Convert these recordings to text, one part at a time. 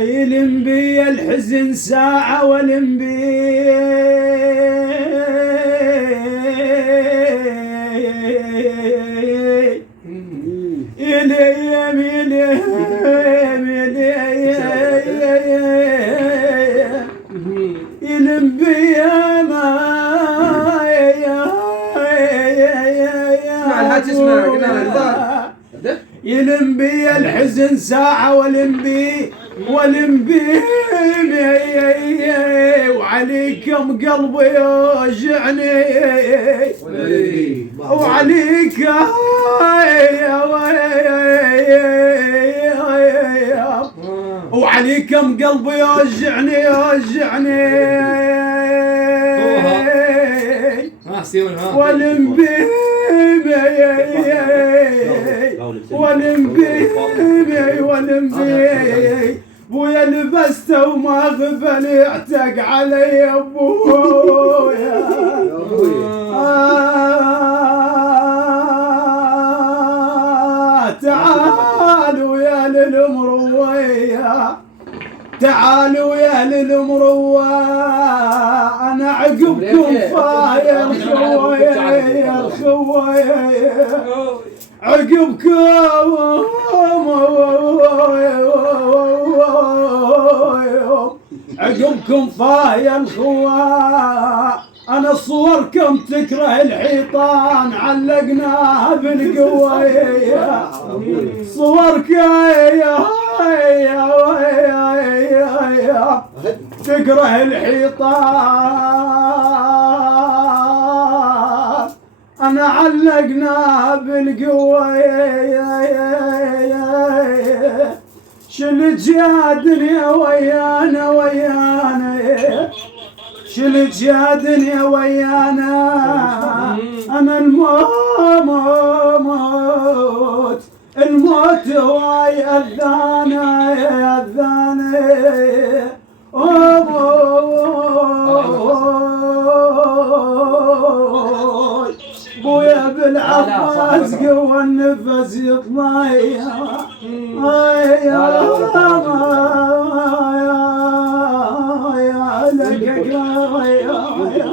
يلم بي الحزن ساعة ولم بي يلم بي ما يلم بي الحزن ساعة ولم بي وعليكم قلبي يوجعني وعليك وعليكم قلبي يوجعني ولم بي بويا لبسته وما غفل يعتق علي ابويا تعالوا يا للمروية تعالوا يا للمروة انا عقبكم فاير خويا عقبكم فايا الخوا انا صوركم تكره الحيطان علقناها بالقوة صورك تكره الحيطان انا علقناها بالقوة شلت يا دنيا ويانا شلت يا دنيا ويانا انا الموت هواي اذاني بويا بالعباس قوى النفس يطلع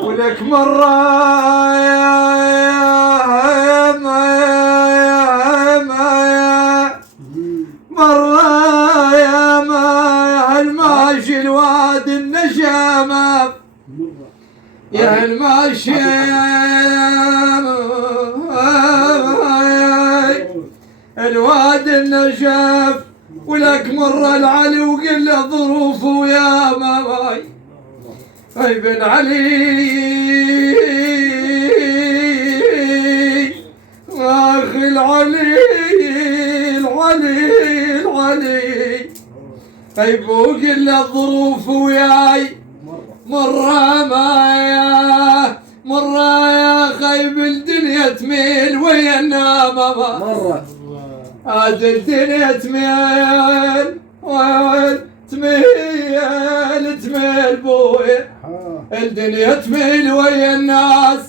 ولك مرة يا ما الماشي الواد النشامة يا الماشي الواد النشاف ولك مرة العلي وقل له ظروفه يا ماي ابن علي اخي العلي وقل له ظروفه وياي مرة يا خيب الدنيا تميل ويانا مرة هذه الدنيا تميل بويا الدنيا تميل ويا الناس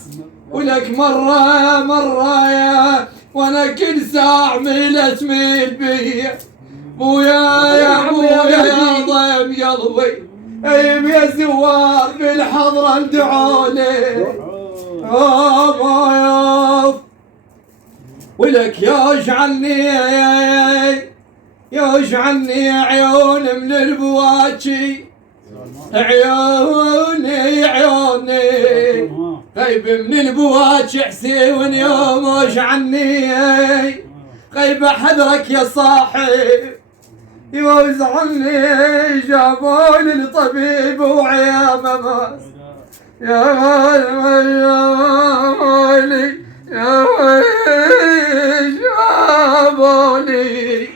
ولك مرة يا وانا كل ساعة ميلة تميل بيا بويا يا ضيم قلبي ايم يا زوار بالحضرة ادعوني ما ولك يجعلني عيون من البواكي عيوني غيب من البواكي حسين يوم يجعلني غيب حذرك يا صاحب يوزعني جابوني لطبيب وعيامه ماس يا مالي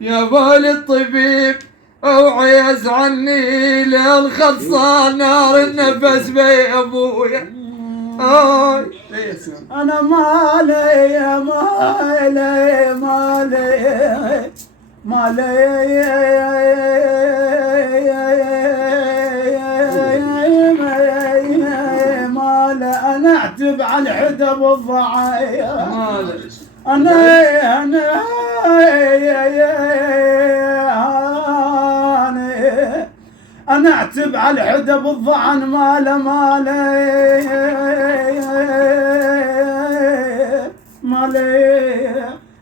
يا بالي الطبيب اوعيز عني للخلصان نار النفس بي ابويا انا مالي انا اعتب على الحدب والضعايا انا انا اعتب على الحدى بالضعن ماله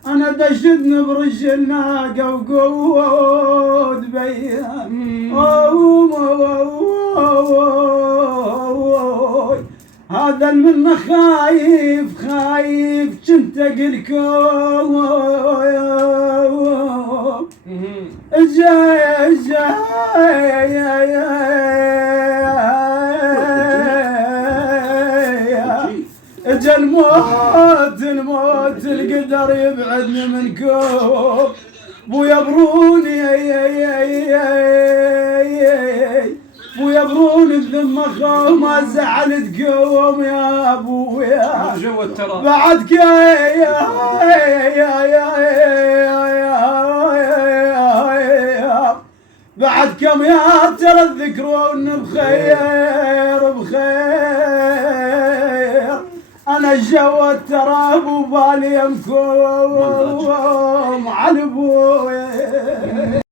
انا دشدني برج الناقه وقود بيها هذا المنه خايف كنت اقلكم اجا الموت القدر يبعدني منكم بويا بروني بويا بروني بذمة خو ما زعلت قوم يا ابويا بعدك بعد كم يا ترى تذكرون بخير انا الجو التراب وبالي يمكم على ابويا